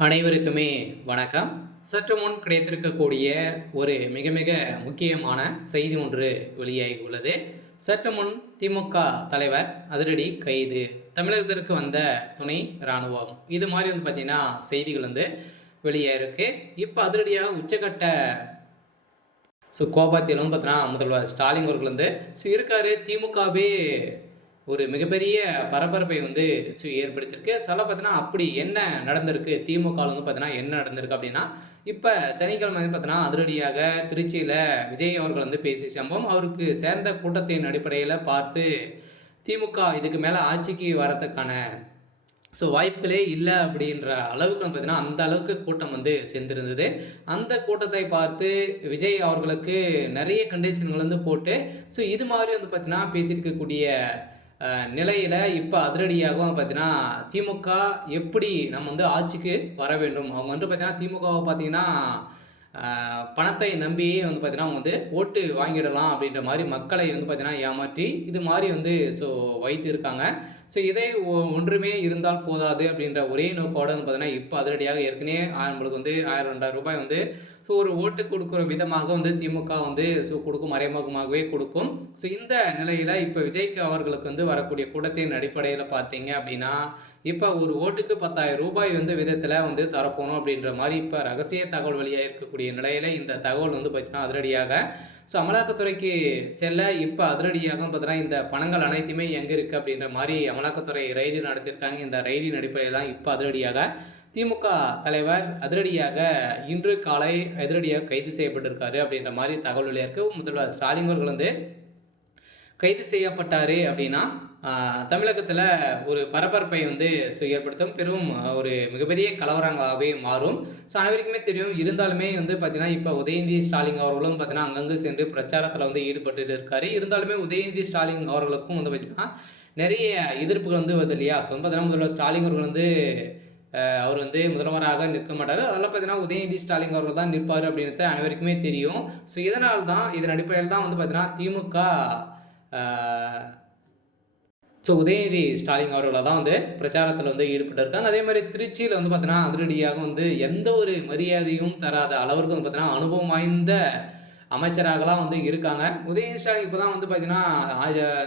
அனைவருக்குமே வணக்கம். சற்று முன் கிடைத்திருக்கக்கூடிய ஒரு மிக மிக முக்கியமான செய்தி ஒன்று வெளியாகி உள்ளது. சற்று முன் திமுக தலைவர் அதிரடி கைது, தமிழகத்திற்கு வந்த துணை இராணுவம், இது மாதிரி பார்த்தீங்கன்னா செய்திகள் வெளியாயிருக்கு. இப்போ அதிரடியாக உச்சக்கட்ட கோபத்திலும் பார்த்தீங்கன்னா முதல்வர் ஸ்டாலின் அவர்கள் இருக்காரு. திமுகவே ஒரு மிகப்பெரிய பரபரப்பை ஏற்படுத்தியிருக்கு. சொல்ல பார்த்தீங்கன்னா அப்படி என்ன நடந்திருக்கு, திமுகவில் பார்த்தீங்கன்னா என்ன நடந்திருக்கு அப்படின்னா, இப்போ சனிக்கிழமை பார்த்தீங்கன்னா அதிரடியாக திருச்சியில் விஜய் அவர்கள் பேசிய சம்பவம், அவருக்கு சேர்ந்த கூட்டத்தின் அடிப்படையில் பார்த்து திமுக இதுக்கு மேலே ஆட்சிக்கு வரத்துக்கான வாய்ப்புகளே இல்லை அப்படின்ற அளவுக்கு பார்த்தீங்கன்னா அந்த அளவுக்கு கூட்டம் சேர்ந்திருந்தது. அந்த கூட்டத்தை பார்த்து விஜய் அவர்களுக்கு நிறைய கண்டிஷன்கள் போட்டு இது மாதிரி பார்த்தீங்கன்னா பேசியிருக்கக்கூடிய நிலையில் இப்போ அதிரடியாகவும் பார்த்தீங்கன்னா திமுக எப்படி நம்ம ஆட்சிக்கு வர வேண்டும், அவங்க பார்த்தீங்கன்னா திமுகவை பார்த்தீங்கன்னா பணத்தை நம்பியே பார்த்தீங்கன்னா அவங்க ஓட்டு வாங்கிடலாம் அப்படின்ற மாதிரி மக்களை பார்த்தீங்கன்னா ஏமாற்றி இது மாதிரி வைத்து இருக்காங்க. இதை ஒன்றுமே இருந்தால் போதாது அப்படின்ற ஒரே நோக்கோடு பார்த்தீங்கன்னா இப்போ அதிரடியாக ஏற்கனவே நம்மளுக்கு 1000 2000 ரூபாய் ஒரு ஓட்டு கொடுக்குற விதமாக திமுக கொடுக்கும், மறைமுகமாகவே கொடுக்கும். இந்த நிலையில் இப்போ விஜய்க்கு அவர்களுக்கு வரக்கூடிய கூட்டத்தின் அடிப்படையில் பார்த்தீங்க அப்படின்னா, இப்போ ஒரு ஓட்டுக்கு 10,000 ரூபாய் விதத்தில் தரப்போகணும் அப்படின்ற மாதிரி இப்போ ரகசிய தகவல் வெளியாக இருக்கக்கூடிய நிலையில் இந்த தகவல் பார்த்தீங்கன்னா அதிரடியாக அமலாக்கத்துறைக்கு செல்ல இப்போ அதிரடியாக பார்த்தீங்கன்னா இந்த பணங்கள் அனைத்துமே எங்கே இருக்குது அப்படின்ற மாதிரி அமலாக்கத்துறை ரைடு நடத்தியிருக்காங்க. இந்த ரைடின் அடிப்படையில் தான் இப்போ அதிரடியாக திமுக தலைவர் அதிரடியாக இன்று காலை அதிரடியாக கைது செய்யப்பட்டிருக்காரு அப்படின்ற மாதிரி தகவல் வெளியாக இருக்குது. முதல்வர் ஸ்டாலின் அவர்கள் கைது செய்யப்பட்டார் அப்படின்னா தமிழகத்தில் ஒரு பரபரப்பை ஏற்படுத்தும், பெரும் ஒரு மிகப்பெரிய கலவரங்களாகவே மாறும். அனைவருக்குமே தெரியும். இருந்தாலுமே பார்த்திங்கன்னா இப்போ உதயநிதி ஸ்டாலின் அவர்களும் பார்த்திங்கன்னா அங்கங்கே சென்று பிரச்சாரத்தில் ஈடுபட்டு இருக்காரு. இருந்தாலுமே உதயநிதி ஸ்டாலின் அவர்களுக்கும் பார்த்திங்கன்னா நிறைய எதிர்ப்புகள் வருது இல்லையா. பார்த்தீங்கன்னா முதல்வர் ஸ்டாலின் அவர்கள் அவர் முதல்வராக நிற்க மாட்டார். அதெல்லாம் பார்த்தீங்கன்னா உதயநிதி ஸ்டாலின் அவர்கள் தான் நிற்பார் அப்படின்றது அனைவருக்குமே தெரியும். இதனால் தான் இதன் அடிப்படையில் தான் பார்த்தீங்கன்னா திமுக உதயநிதி ஸ்டாலின் அவர்கள் தான் பிரச்சாரத்தில் ஈடுபட்டிருக்காங்க. அதே மாதிரி திருச்சியில் பார்த்தீங்கன்னா அதிரடியாக எந்த ஒரு மரியாதையும் தராத அளவிற்கு பார்த்தீங்கன்னா அனுபவம் வாய்ந்த அமைச்சராகலாம் இருக்காங்க. உதயநிதி ஸ்டாலின் இப்போ தான் பார்த்தீங்கன்னா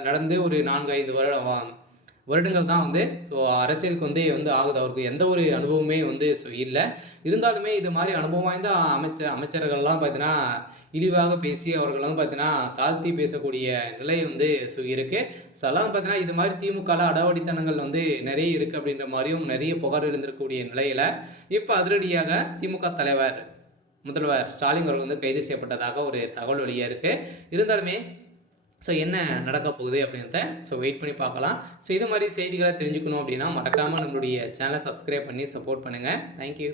நடந்து ஒரு 4-5 வருடங்கள் தான் அரசியலுக்கு ஆகுது. அவருக்கு எந்த ஒரு அனுபவமே இல்லை. இருந்தாலுமே இது மாதிரி அனுபவம் வாய்ந்த அமைச்சர்கள்லாம் பார்த்தீங்கன்னா இழிவாக பேசி அவர்கள் பார்த்தீங்கன்னா தாழ்த்தி பேசக்கூடிய நிலை இருக்குது. அதெல்லாம் பார்த்தீங்கன்னா இது மாதிரி திமுகவில் அடாவடித்தனங்கள் நிறைய இருக்குது அப்படின்ற மாதிரியும் நிறைய புகார் எழுந்திருக்கக்கூடிய நிலையில் இப்போ அதிரடியாக திமுக தலைவர் முதல்வர் ஸ்டாலின் அவர்கள் கைது செய்யப்பட்டதாக ஒரு தகவல் வெளியாக இருக்குது. இருந்தாலுமே என்ன நடக்க போகுது அப்படின்றத வெயிட் பண்ணி பார்க்கலாம். இது மாதிரி செய்திகளை தெரிஞ்சுக்கணும் அப்படின்னா மறக்காமல் நம்மளுடைய சேனலை சப்ஸ்கிரைப் பண்ணி சப்போர்ட் பண்ணுங்கள். தேங்க்யூ.